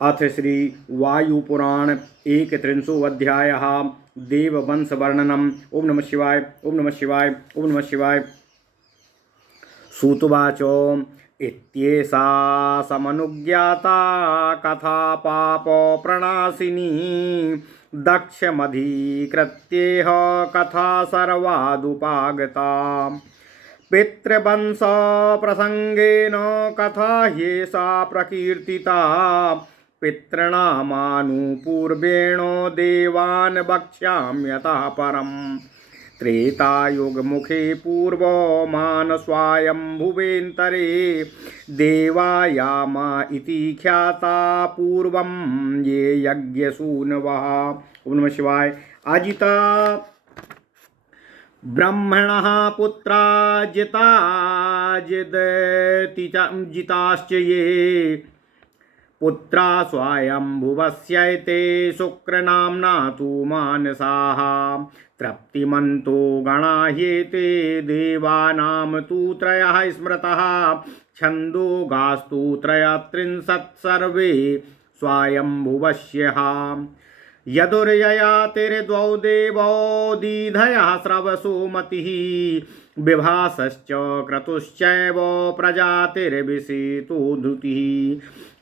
अथ श्री वायुपुराण एक त्रिंशोऽध्याय देववंश वर्णनम। ओम नमः शिवाय ओम नमः शिवाय ओम नमः शिवाय। सूतुवाच इत्येषा समनुज्ञाता कथा पाप प्रणाशिनी दक्षमधिकृत्येह कथा सर्वादुपागता पितृवंश प्रसंगेन कथा ह्येषा प्रकीर्तिता पितॄणामानुपूर्वेण देवान् वक्ष्याम्यतः परम् त्रेतायुगमुखे पूर्वमानस्वायम्भुवेन्तरे देवायामा इति ख्याता पूर्वं ये यज्ञसूनवः। ओम नमः शिवाय। अजिता ब्रह्मणः पुत्रा जिताश्च ये पुत्रा स्वायम्भुवस्यैते शुक्रनाम्ना तु मानसाः तृप्तिमन्तो गणा ह्येते देवानां तु त्रयः स्मृतः छन्दो गास्तु त्रयस्त्रिंशत् सर्वे स्वायम्भुवस्यः यदुर्ययातिर्द्वौ देवौ दीधयः स्रवसुमतिः विभासश्च क्रतुश्चैव प्रजातिर्विषितो धृतिः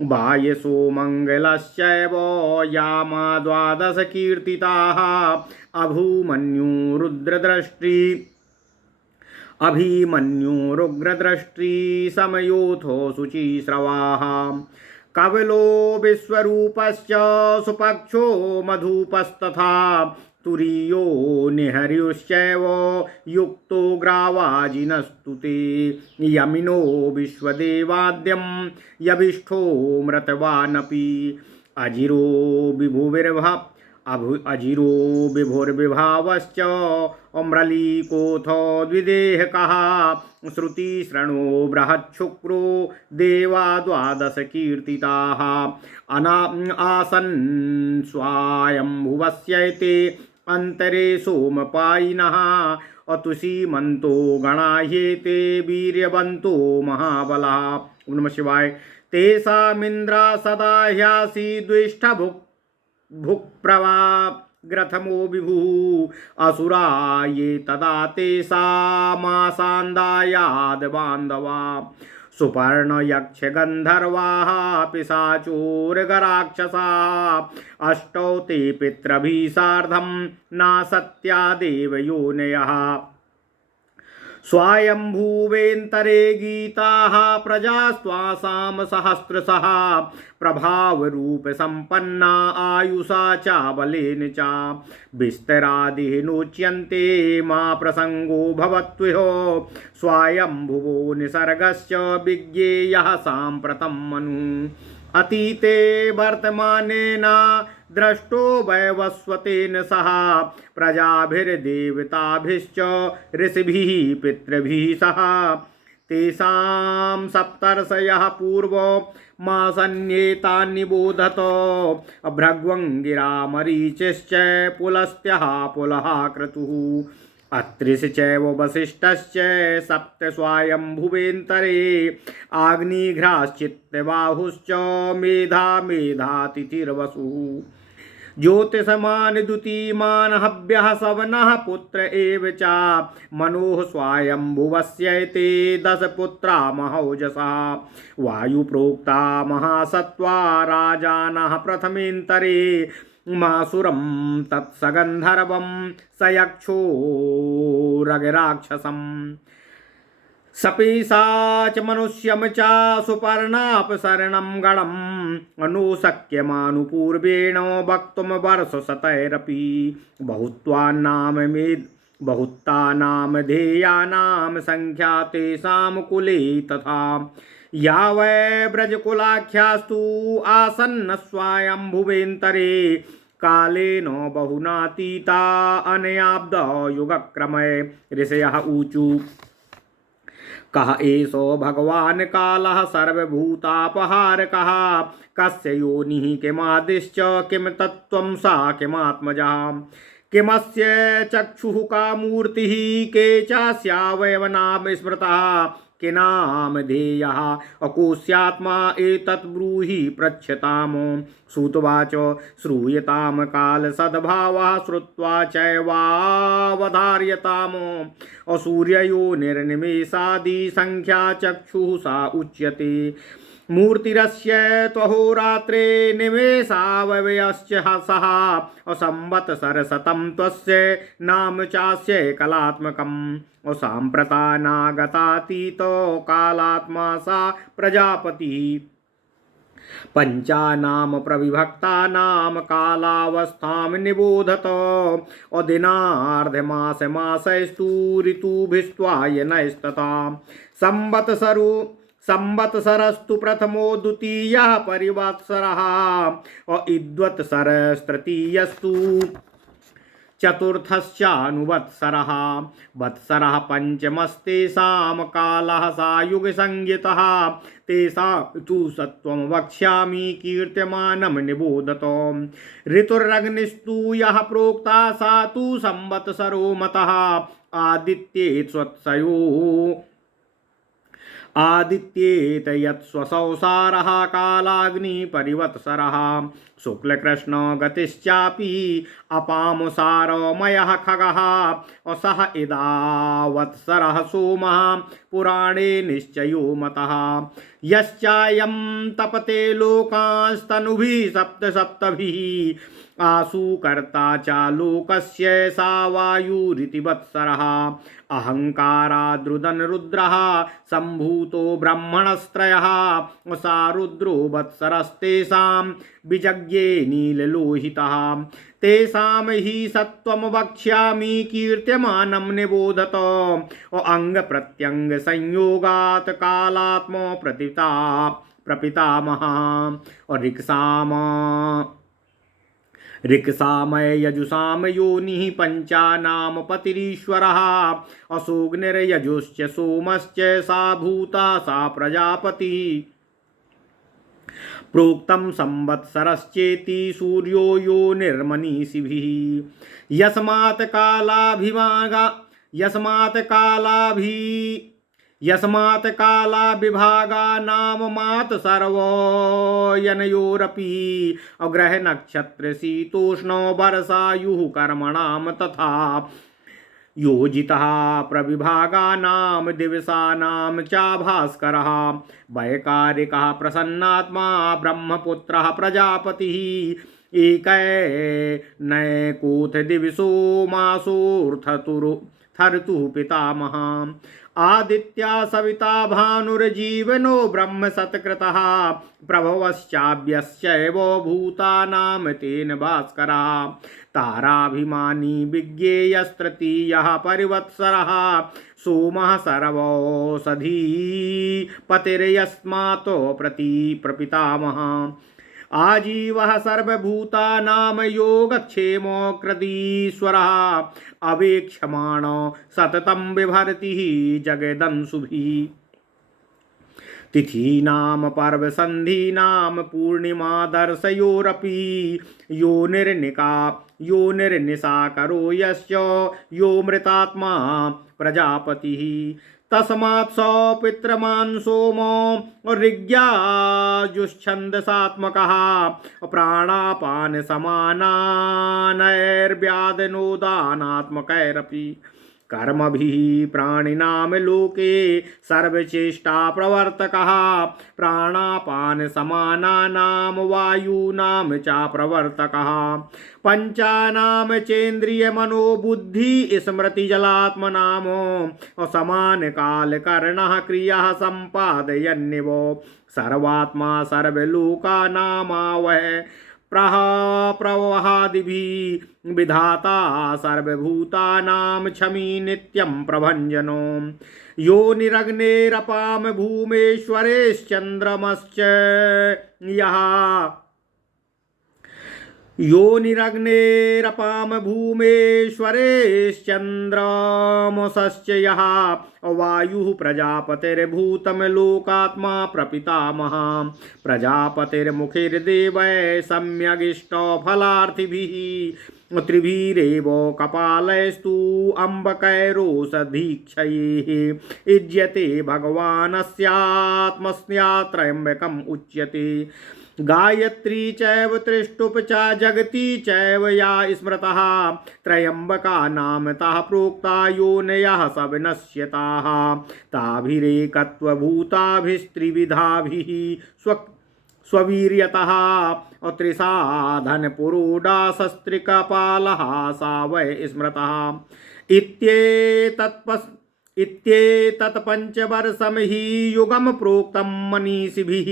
बायसो मङ्गलश्चैव यामा द्वादश कीर्तिताः अभिमन्युरुग्रदृष्टि समयोथो शुचिस्रवाः कवलो विश्वरूपश्च सुपक्षो मधुपस्तथा तुरीयो निहर्युश्चैव युक्तो ग्रावाजिनस्तु ते यमिनो विश्वदेवाद्यं यविष्ठो मृतवानपि अजिरो विभुर्विभावश्च अम्रलीकोऽथ द्विदेहकः श्रुतिशृणो बृहच्छुक्रो देवा द्वादश कीर्तिताः आसन् स्वायम्भुवस्यैते अन्तरे सोमपायिनः अतुषीमन्तो गणाह्येते वीर्यवन्तो महाबलः। ओम नमः शिवाय। तेषामिन्द्रा सदा ह्यासि भुक्प्रवा ग्रथमो विभुः असुरा ये तदा तेषामासान्दायाद् बान्धवा सुपर्ण यक्ष गन्धर्वाः पिशाचोर्गराक्षसाः अष्टौ ते पितृभिः सार्धं नासत्या देवयोनयः स्वायम्भुवेन्तरे गीताः प्रजास्त्वासां सहस्रशः प्रभावरूपसम्पन्ना आयुषा च बलेन च विस्तरादिः नोच्यन्ते मा प्रसङ्गो भवत्विह स्वायम्भुवो निसर्गश्च विज्ञेयः साम्प्रतं मनु अतीते वर्तमानेन द्रष्टो वैवस्वतेन सह प्रजाभिर्देवताभिश्च ऋषिभिः पितृभिः सह तेषां सप्तर्षयः पूर्वमासन्येतान्निबोधत भृग्वङ्गिरा मरीचिश्च पुलस्त्यः पुलः क्रतुः अत्रिश चैव वसिष्ठश्च सप्त स्वायम्भुवेन्तरे आग्निघ्राश्चित्तबाहुश्च मेधातिथिर्वसुः ज्योतिषमान् द्युतिमान् हव्यः सवनः पुत्र एव च मनोः स्वायम्भुवस्यैते दश पुत्रा महौजसा वायुप्रोक्ता महासत्त्वा राजानः प्रथमेन्तरे मासुरं तत्सगन्धर्वं सयक्षोरगराक्षसम् सपिशाच मनुष्यं च सुपर्णापसरणं गणम् अनुशक्यमानुपूर्वेण वक्तुं वर्षशतैरपि बहुत्तानां धेयानां संख्या तेषां कुले तथा या वै व्रजकुलाख्यास्तु आसन्न स्वायम्भुवेन्तरे कालेन बहुनातीता अनयाब्दयुगक्रमे ऋषयः ऊचु कः एषो भगवान् कालः सर्वभूतापहारकः कस्य योनिः किमादिश्च किं तत्त्वं सा किमात्मजा किमस्य चक्षुः का मूर्तिः के चास्यावयवनाम स्मृतः किनामधेयः अकोस्यात्मा एतत् ब्रूहि पृच्छताम् सूतवाच श्रूयतां कालसद्भावः श्रुत्वा चैवावधार्यताम् असूर्ययो निर्निमेषादि संख्या चक्षुः सा उच्यते मूर्तिरस्य त्वहोरात्रे निमेषावयश्च सः असंवत्सरशतं त्वस्य नाम चास्य कलात्मकम् असाम्प्रतानागतातीतो कालात्मा सा प्रजापतिः पंचानाम प्रविभक्तानाम कालावस्थां निबोधत अदिनार्धमासमासैस्तु ऋतुभिस्त्वायनैस्तथा संवत्सरस्तु प्रथमो द्वितीयः परिवत्सरः इद्वत्सरस्तृतीयस्तु चतुर्थश्चानुवत्सरः वत्सरः पंचमस्तेषां कालः सायुगसंज्ञितः तेषां तु सत्वं वक्ष्यामि कीर्त्यमानं निबोधत ऋतुरग्निस्तु यः प्रोक्ता सा तु संवत्सरो मतः आदित्ये स्वत्सयो आदित्येत यत्स्वसंसारः कालाग्निपरिवत्सरः शुक्लकृष्ण गतिश्चापि अपामुसारमयः खगः असह इदावत्सरः सोमः पुराणे निश्चयो मतः यश्चायं तपते लोकांस्तनुभिः सप्तभिः आसु कर्ता च लोकस्य सा वायुरिति वत्सरः अहंकाराद्रुदन् रुद्रः सम्भूतो ब्रह्मणस्त्रयः सा रुद्रो वत्सरस्तेषां विजज्ञे नीललोहितः तेषां हि सत्वं वक्ष्यामि कीर्त्यमानं निबोधत अंगप्रत्यंग संयोगात् कालात्मा प्रपितामहः और ऋक्सामय यजुषाम योनिः पंचानाम पतिरीश्वरः असोग्निर्यजुश्च सोमश्च सा भूता सा प्रजापतिः प्रोक्तं संवत्सरश्चेति सूर्यो यो निर्मनीषिभिः यस्मात् काला विभागा नाम मात सर्वयनयोरपि अग्रह नक्षत्र शीतोष्णो वर्षायुः कर्मणां तथा योजितः प्रविभागानां दिवसानां च भास्करः वैकारिकः प्रसन्नात्मा ब्रह्मपुत्रः प्रजापतिः एकैनैकोऽथ दिवसो मासोऽर्थतुः पितामहः आदित्या सविता भानुर्जीवनो ब्रह्म सत्कृतः प्रभवश्चाभ्यश्चैव भूतानां तेन भास्करः ताराभिमानी विज्ञेयस्तृतीयः परिवत्सरः सोमः सर्वौषधीपतिर्यस्मात् प्रपितामहः आजीवः सर्वभूतानां योगक्षेमोऽकृतीश्वरः अवेक्षमाणो सततं बिभर्तिः जगदंशुभिः तिथीनां पर्वसन्धीनां पूर्णिमादर्शयोरपि यो निर्निशाकरो यश्च यो मृतात्मा प्रजापतिः तस्मात् स पितृमान् सोमो ऋग्याजुश्छन्दसात्मकः प्राणापान समानानैर्व्यादनोदानात्मकैरपि कर्मभिः प्राणिनां लोके सर्वचेष्टा प्रवर्तकः प्राणापान समानानां वायूनां च प्रवर्तकः पंचानां चेन्द्रिय मनोबुद्धि स्मृति जलात्मनामो समानकालकर्णः क्रियाः सम्पादयन्निव सर्वात्मा सर्वलोकानामावह प्रवहादिभिः विधाता सर्वभूतानां क्षमी नित्यं प्रभञ्जनो यो निरग्नेरपाम भूमेश्वरेश्चन्द्रमश्च यः योनिरग्नेरपाम भूमेश्वरेश्चन्द्रमसश्च यः वायुः प्रजापतिर्भूतं लोकात्मा प्रपितामहः प्रजापतिर्मुखिर्देवैः सम्यगिष्टो फलार्थिभिः त्रिभिरेव कपालैस्तु अम्बकैरोषधीक्षयैः युज्यते भगवानस्यात्मस्यात् त्र्यम्बकम् उच्यते गायत्री चैव त्रिष्टुप च जगति चैव या स्मृतः त्र्यम्बका नामतः प्रोक्ता योनयः सविनश्यताः ताभिरेकत्वभूताभिस्त्रिविधाभिः स्ववीर्यतः त्रिसाधनपुरोडाशस्त्रिकपालः सा वै स्मृतः इत्येतत् पंचवर्षं हि युगम प्रोक्तं मनीषिभिः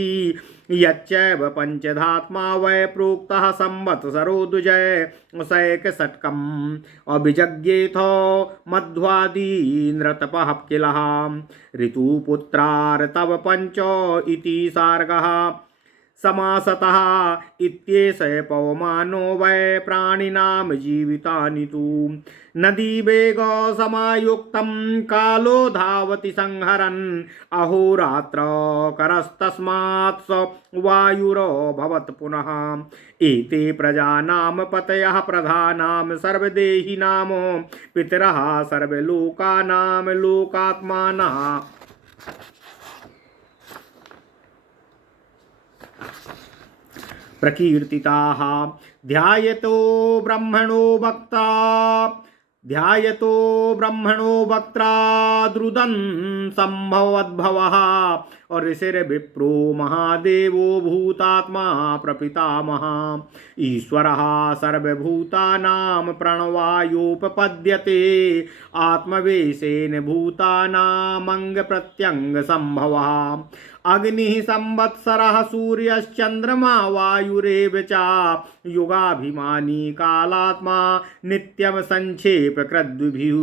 यच्चैव पंचधात्मा वै प्रोक्तः संवत्सरो द्विजय सैकषट्कम् अभिजज्ञेथ मध्वादीनृतपः किलः ऋतुपुत्रार्तव पंच इति सार्गः समासतः इत्येष पवमानो वै प्राणिनां जीवितानि तु नदीवेगसमायुक्तं कालो धावति संहरन् अहोरात्र करस्तस्मात् स वायुरभवत् पुनः एते प्रजानां पतयः प्रधानां सर्वदेहिनां पितरः सर्वलोकानां लोकात्मानः प्रकीर्तिताः ध्यायतो ब्रह्मणो वक्त्रा द्रुदन् संभवद्भवः और ऋषिर्विप्रो महादेवो भूतात्मा प्रपितामहः ईश्वरः सर्वभूतानां प्रणवायोपपद्यते आत्मवेशेन भूतानामंग प्रत्यंग संभवः अग्निः संवत्सरः सूर्यश्चन्द्रमा वायुरेव च युगाभिमानी कालात्मा नित्यं संक्षेप कृद्भिः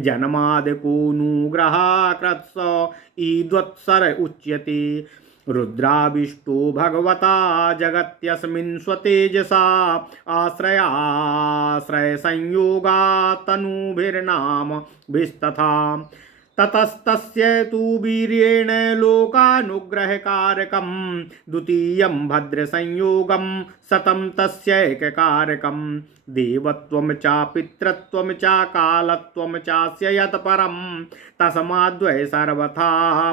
जन्मादकोऽनुग्रहः कृत्स ईद्वत्सर उच्यते रुद्राविष्टो भगवता जगत्यस्मिन् स्वतेजसा आश्रय संयोगात् तनुभिर्नाम भिस्तथा ततस्तस्य तु वीर्येण लोकानुग्रहकारकं द्वितीयं भद्रसंयोगं शतं तस्यैककारकं देवत्वं च पितृत्वं च कालत्वं चास्य यत् परं तस्माद्वै सर्वथा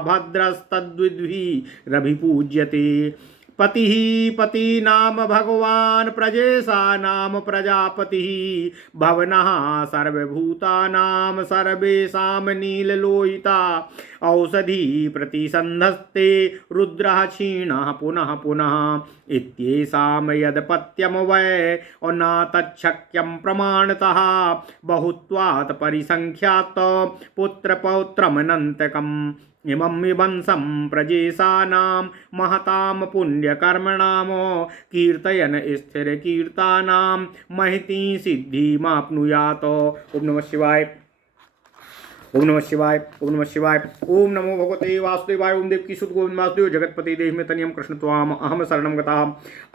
भद्रस्तद्विद्भिरभिपूज्यते पतिः पतीनाम भगवान् प्रजेशानाम प्रजापतिः भवनः सर्वभूतानां सर्वेषां नीललोहिता औषधी प्रतिसन्धस्ते रुद्रः क्षीणः पुनः पुनः इत्येषां यदपत्यं वै न तच्छक्यं प्रमाणतः बहुत्वात् परिसंख्यात् पुत्रपौत्रमनन्तकम् इमं वंशं प्रजेशानां महतां पुण्यकर्मणां कीर्तयन स्थिरकीर्तानां महती सिद्धिमाप्नुयात्। ओम नमः शिवाय, ओम नमः शिवाय, ओम नमः शिवाय। ओम नमो भगवते वासुदेवाय। ओम देवकी सुत गोविंद वासुदेव जगतपति देह में तनियम कृष्ण त्वाम अहम शरणं गतः।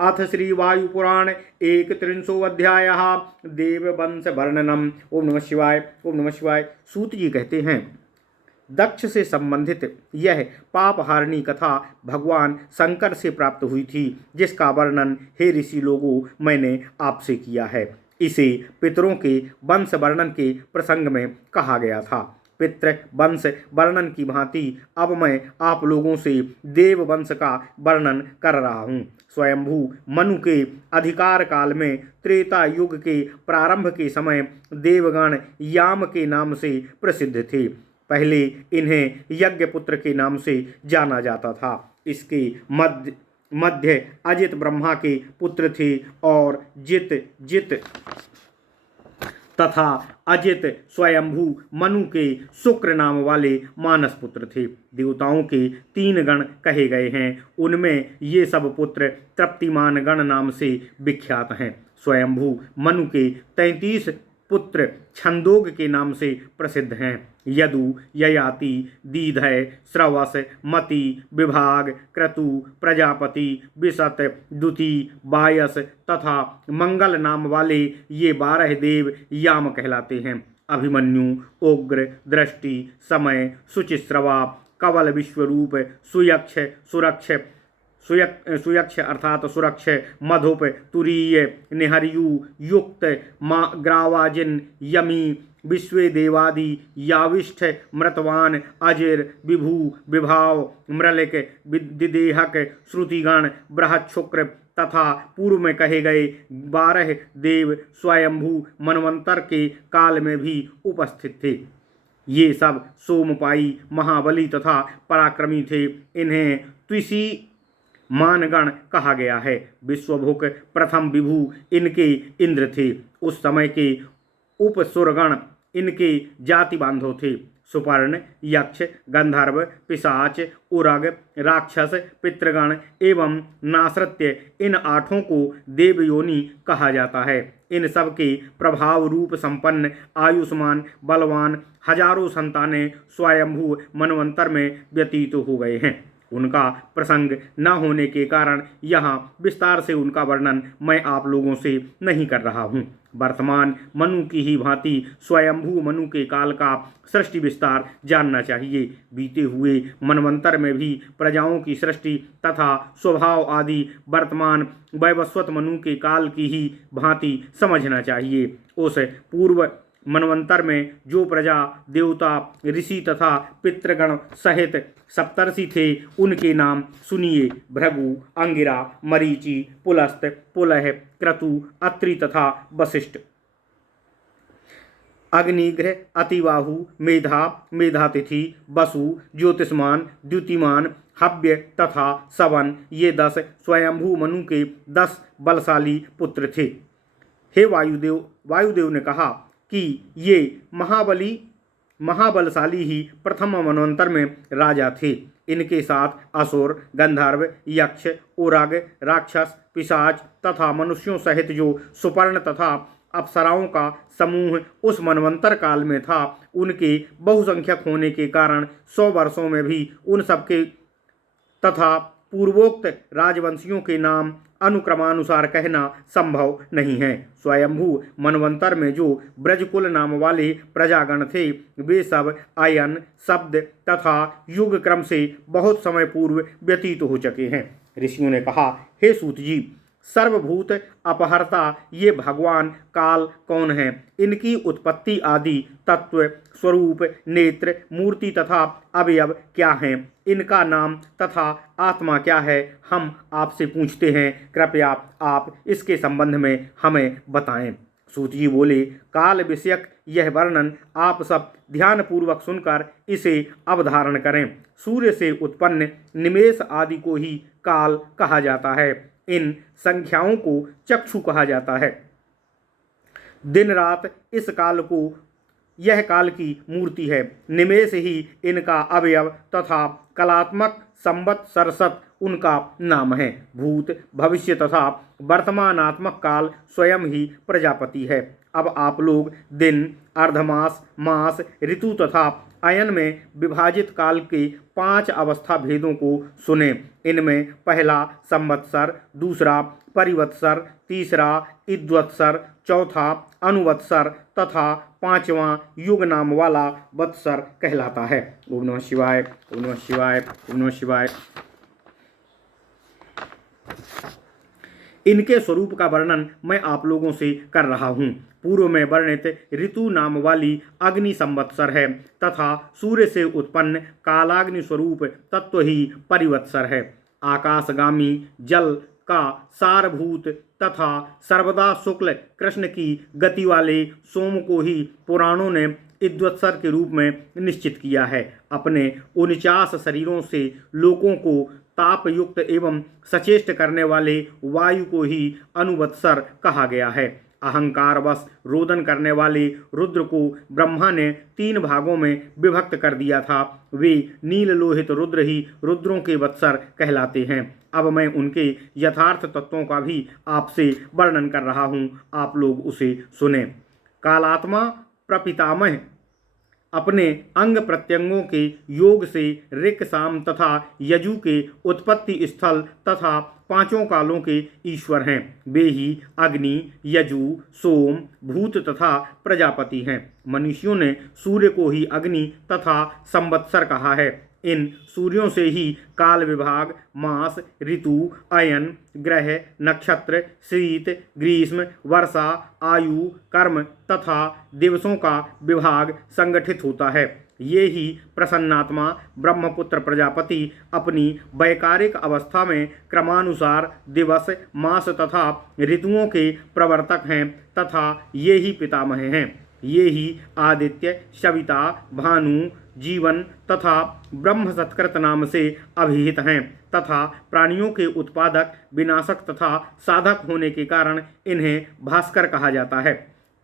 अथ श्री वायुपुराण 31 अध्यायः देववंश वर्णनम। ओम नमः शिवाय, ओम नमः शिवाय। सूत जी कहते हैं, दक्ष से संबंधित यह पापहारिणी कथा भगवान शंकर से प्राप्त हुई थी, जिसका वर्णन हे ऋषि लोगों मैंने आपसे किया है। इसे पितरों के वंश वर्णन के प्रसंग में कहा गया था। पितृ वंश वर्णन की भांति अब मैं आप लोगों से देव वंश का वर्णन कर रहा हूँ। स्वयंभू मनु के अधिकार काल में त्रेता युग के प्रारंभ के समय देवगण याम के नाम से प्रसिद्ध थे। पहले इन्हें यज्ञपुत्र के नाम से जाना जाता था। इसके मध्य अजित ब्रह्मा के पुत्र थे और जित तथा अजित स्वयंभू मनु के शुक्र नाम वाले मानस पुत्र थे। देवताओं के 3 गण कहे गए हैं। उनमें ये सब पुत्र तृप्तिमान गण नाम से विख्यात हैं। स्वयंभू मनु के 33 पुत्र छंदोग के नाम से प्रसिद्ध हैं। यदु, ययाति, दीधय, श्रवस, मति, विभाग, क्रतु, प्रजापति, विशत, द्युति, बायस तथा मंगल नाम वाले ये 12 देव याम कहलाते हैं। अभिमन्यु, उग्र, दृष्टि, समय, शुचिश्रवा, कवल, विश्वरूप, सुयक्ष, सुरक्ष, सुयक्ष अर्थात सुरक्ष, मधुप, तुरीय, निहर्यु, युक्त, ग्रावाजिन, यमी, विश्वे देवादि, याविष्ठ, मृतवान, अजिर, विभु, विभाव, मृलिक, विदेहक, श्रुतिगण, बृहच्छुक्र तथा पूर्व में कहे गए 12 देव स्वयंभू मनवंतर के काल में भी उपस्थित थे। ये सब सोमपाई, महाबली तथा पराक्रमी थे। इन्हें त्विसी मानगण कहा गया है। विश्वभुक प्रथम विभु इनके इंद्र थे। उस समय के उपसुरगण इनके जाति बांधव थे। सुपर्ण, यक्ष, गंधर्व, पिशाच, उरग, राक्षस, पितृगण एवं नासृत्य इन 8 को देवयोनि कहा जाता है। इन सब के प्रभाव रूप संपन्न आयुष्मान बलवान हजारों संतानें स्वयंभू मनवंतर में व्यतीत हो गए हैं। उनका प्रसंग न होने के कारण यहाँ विस्तार से उनका वर्णन मैं आप लोगों से नहीं कर रहा हूँ। वर्तमान मनु की ही भांति स्वयंभू मनु के काल का सृष्टि विस्तार जानना चाहिए। बीते हुए मनवंतर में भी प्रजाओं की सृष्टि तथा स्वभाव आदि वर्तमान वैवस्वत मनु के काल की ही भांति समझना चाहिए। उस पूर्व मनवंतर में जो प्रजा, देवता, ऋषि तथा पितृगण सहित सप्तर्षि थे उनके नाम सुनिए। भृगु, अंगिरा, मरीचि, पुलस्त, पुलह, क्रतु, अत्रि तथा वशिष्ठ। अग्निग्रह, अतिबाहु, मेधा, मेधातिथि, वसु, ज्योतिष्मान, द्युतिमान, हव्य तथा सवन ये 10 स्वयंभू मनु के 10 बलशाली पुत्र थे। हे वायुदेव ने कहा कि ये महाबलशाली ही प्रथम मनवंतर में राजा थे। इनके साथ असुर, गंधर्व, यक्ष, उरग, राक्षस, पिशाच तथा मनुष्यों सहित जो सुपर्ण तथा अप्सराओं का समूह उस मनवंतर काल में था, उनके बहुसंख्यक होने के कारण 100 वर्षों में भी उन सबके तथा पूर्वोक्त राजवंशियों के नाम अनुक्रमानुसार कहना संभव नहीं है। स्वयंभू मनवंतर में जो ब्रजकुल नाम वाले प्रजागण थे वे सब आयन, शब्द तथा युग क्रम से बहुत समय पूर्व व्यतीत हो चुके हैं। ऋषियों ने कहा, हे सूत जी, सर्वभूत अपहर्ता ये भगवान काल कौन है? इनकी उत्पत्ति आदि तत्व, स्वरूप, नेत्र, मूर्ति तथा अवयव क्या हैं? इनका नाम तथा आत्मा क्या है? हम आपसे पूछते हैं, कृपया आप इसके संबंध में हमें बताएं। सूत जी बोले, काल विषयक यह वर्णन आप सब ध्यानपूर्वक सुनकर इसे अवधारण करें। सूर्य से उत्पन्न निमेष आदि को ही काल कहा जाता है। इन संख्याओं को चक्षु कहा जाता है। दिन रात इस काल को यह काल की मूर्ति है। निमेष ही इनका अवयव तथा कलात्मक संवत सरसत उनका नाम है। भूत, भविष्य तथा वर्तमानात्मक काल स्वयं ही प्रजापति है। अब आप लोग दिन, अर्धमास, मास, ऋतु तथा अयन में विभाजित काल के 5 अवस्था भेदों को सुने। इनमें पहला संवत्सर, दूसरा परिवत्सर, तीसरा इद्वत्सर, चौथा अनुवत्सर तथा 5वां युग नाम वाला वत्सर कहलाता है। ओम नमः शिवाय, ओम नमः शिवाय, ओम नमः शिवाय। इनके स्वरूप का वर्णन मैं आप लोगों से कर रहा हूँ। पूर्व में वर्णित ऋतु नाम वाली अग्नि संवत्सर है तथा सूर्य से उत्पन्न कालाग्नि स्वरूप तत्व ही परिवत्सर है। आकाशगामी जल का सारभूत तथा सर्वदा शुक्ल कृष्ण की गति वाले सोम को ही पुराणों ने इद्वत्सर के रूप में निश्चित किया है। अपने 49 शरीरों से लोगों को तापयुक्त एवं सचेष्ट करने वाले वायु को ही अनुवत्सर कहा गया है। अहंकार वश रोदन करने वाले रुद्र को ब्रह्मा ने 3 भागों में विभक्त कर दिया था। वे नील लोहित रुद्र ही रुद्रों के वत्सर कहलाते हैं। अब मैं उनके यथार्थ तत्वों का भी आपसे वर्णन कर रहा हूँ, आप लोग उसे सुने। कालात्मा प्रपितामह अपने अंग प्रत्यंगों के योग से ऋक साम तथा यजु के उत्पत्ति स्थल तथा पांचों कालों के ईश्वर हैं। वे ही अग्नि, यजु, सोम, भूत तथा प्रजापति हैं। मनुष्यों ने सूर्य को ही अग्नि तथा संवत्सर कहा है। इन सूर्यों से ही काल विभाग, मास, ऋतु, अयन, ग्रह, नक्षत्र, शीत, ग्रीष्म, वर्षा, आयु, कर्म तथा दिवसों का विभाग संगठित होता है। ये ही प्रसन्नात्मा ब्रह्मपुत्र प्रजापति अपनी वैकारिक अवस्था में क्रमानुसार दिवस, मास तथा ऋतुओं के प्रवर्तक हैं तथा ये ही पितामह हैं। ये ही आदित्य, सविता, भानु, जीवन तथा ब्रह्म सत्कृत नाम से अभिहित हैं तथा प्राणियों के उत्पादक, विनाशक तथा साधक होने के कारण इन्हें भास्कर कहा जाता है।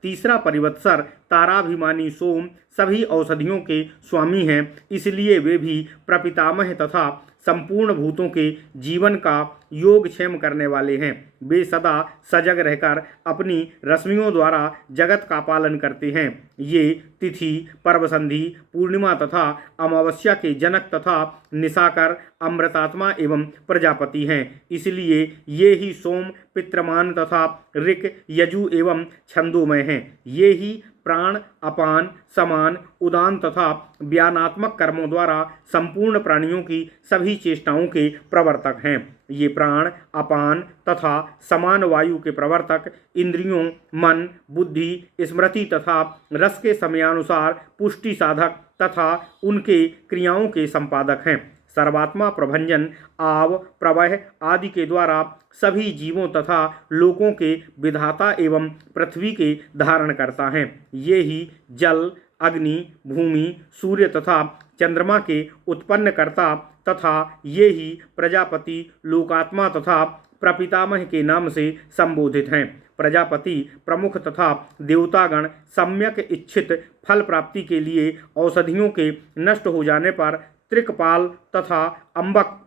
तीसरा परिवत्सर ताराभिमानी सोम सभी औषधियों के स्वामी हैं, इसलिए वे भी प्रपितामह तथा संपूर्ण भूतों के जीवन का योगक्षेम करने वाले हैं। वे सदा सजग रहकर अपनी रश्मियों द्वारा जगत का पालन करते हैं। ये तिथि, पर्वसंधि, पूर्णिमा तथा अमावस्या के जनक तथा निशाकर, अमृतात्मा एवं प्रजापति हैं। इसलिए ये ही सोम, पितृमान तथा ऋक, यजु एवं छंदोमय हैं। ये ही प्राण, अपान, समान, उदान तथा व्यानात्मक कर्मों द्वारा संपूर्ण प्राणियों की सभी चेष्टाओं के प्रवर्तक हैं। ये प्राण, अपान तथा समान वायु के प्रवर्तक इंद्रियों, मन, बुद्धि, स्मृति तथा रस के समयानुसार पुष्टि साधक तथा उनके क्रियाओं के संपादक हैं। सर्वात्मा प्रभंजन, आव, प्रवह आदि के द्वारा सभी जीवों तथा लोकों के विधाता एवं पृथ्वी के धारण करता है। ये ही जल, अग्नि, भूमि, सूर्य तथा चंद्रमा के उत्पन्न करता तथा ये ही प्रजापति, लोकात्मा तथा प्रपितामह के नाम से संबोधित हैं। प्रजापति प्रमुख तथा देवतागण सम्यक इच्छित फल प्राप्ति के लिए औषधियों के नष्ट हो जाने पर त्रिकपाल तथा अम्बक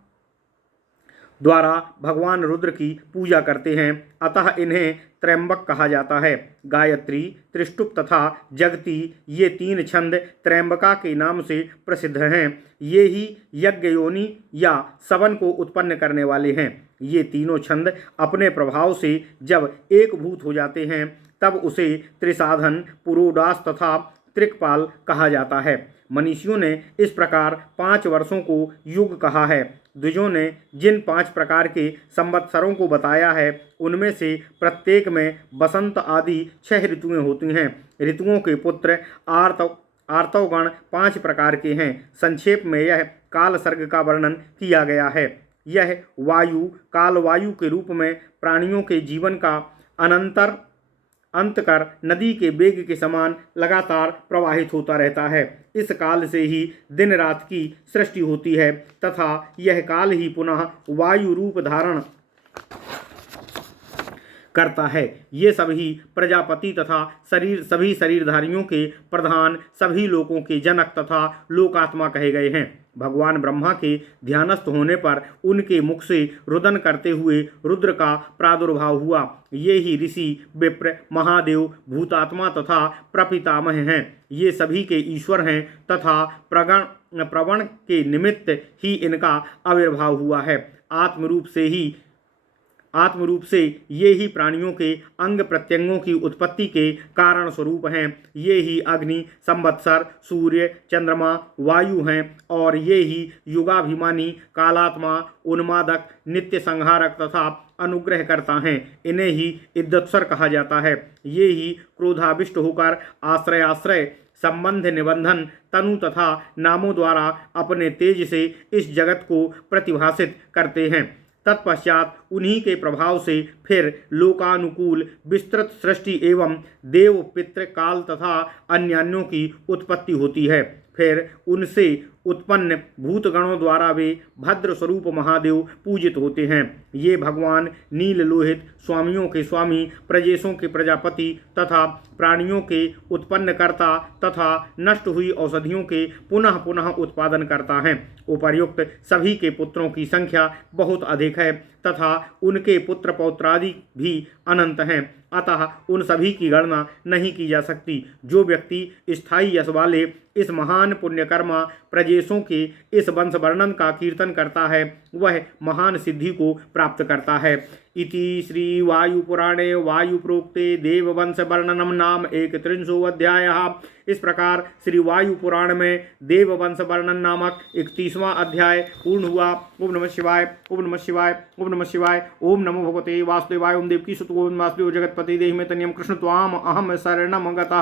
द्वारा भगवान रुद्र की पूजा करते हैं, अतः इन्हें त्रयंबक कहा जाता है। गायत्री, त्रिष्टुप तथा जगती ये तीन छंद त्रयंबका के नाम से प्रसिद्ध हैं। ये ही यज्ञयोनि या सवन को उत्पन्न करने वाले हैं। ये तीनों छंद अपने प्रभाव से जब एक भूत हो जाते हैं तब उसे त्रिसाधन, पुरोडास तथा त्रिकपाल कहा जाता है। मनीषियों ने इस प्रकार 5 वर्षों को युग कहा है। द्विजों ने जिन 5 प्रकार के संवत्सरों को बताया है उनमें से प्रत्येक में बसंत आदि 6 ऋतुएं होती हैं। ऋतुओं के पुत्र आर्तवगण 5 प्रकार के हैं। संक्षेप में यह काल सर्ग का वर्णन किया गया है। यह वायु कालवायु के रूप में प्राणियों के जीवन का अंत कर नदी के वेग के समान लगातार प्रवाहित होता रहता है। इस काल से ही दिन रात की सृष्टि होती है तथा यह काल ही पुनः वायु रूप धारण करता है। ये सभी प्रजापति तथा सभी शरीरधारियों के प्रधान, सभी लोकों के जनक तथा लोकात्मा कहे गए हैं। भगवान ब्रह्मा के ध्यानस्थ होने पर उनके मुख से रुदन करते हुए रुद्र का प्रादुर्भाव हुआ। ये ही ऋषि, विप्र, महादेव, भूतात्मा तथा प्रपितामह हैं। ये सभी के ईश्वर हैं तथा प्रवण के निमित्त ही इनका आविर्भाव हुआ है। आत्मरूप से ये ही प्राणियों के अंग प्रत्यंगों की उत्पत्ति के कारण स्वरूप हैं। ये ही अग्नि, संवत्सर, सूर्य, चंद्रमा, वायु हैं और ये ही युगाभिमानी, कालात्मा, उन्मादक, नित्य संहारक तथा अनुग्रह करता हैं। इन्हें ही इद्दत्सर कहा जाता है। ये ही क्रोधाविष्ट होकर आश्रय संबंध, निबंधन, तनु तथा नामों द्वारा अपने तेज से इस जगत को प्रतिभासित करते हैं। तत्पश्चात उन्हीं के प्रभाव से फिर लोकानुकूल विस्तृत सृष्टि एवं देव, पितृ, काल तथा अन्यान्यों की उत्पत्ति होती है। फिर उनसे उत्पन्न भूतगणों द्वारा वे भद्र स्वरूप महादेव पूजित होते हैं। ये भगवान नील लोहित, स्वामियों के स्वामी, प्रजेशों के प्रजापति तथा प्राणियों के उत्पन्नकर्ता तथा नष्ट हुई औषधियों के पुनः पुनः उत्पादन करता है। उपर्युक्त सभी के पुत्रों की संख्या बहुत अधिक है तथा उनके पुत्र पौत्रादि भी अनंत हैं। अतः उन सभी की गणना नहीं की जा सकती। जो व्यक्ति स्थायी यश वाले इस महान पुण्यकर्मा प्रजेशों के इस वंश वर्णन का कीर्तन करता है वह महान सिद्धि को प्राप्त करता है। इति श्री वायुपुराणे वायुप्रोक्ते देववंश वर्णनम नाम 31वां अध्याय। इस प्रकार श्री वायु पुराण में देववंश वर्णन नामक 31वां अध्याय पूर्ण हुआ। ओम नमः शिवाय, ओम नमः शिवाय, ओम नमः शिवाय। ओम नमो भगवते वासुदेवाय। ओम देवकी सुत गोविंद वासुदेव जगतपति देहि में तनियम कृष्ण त्वाम अहम शरणम गतः।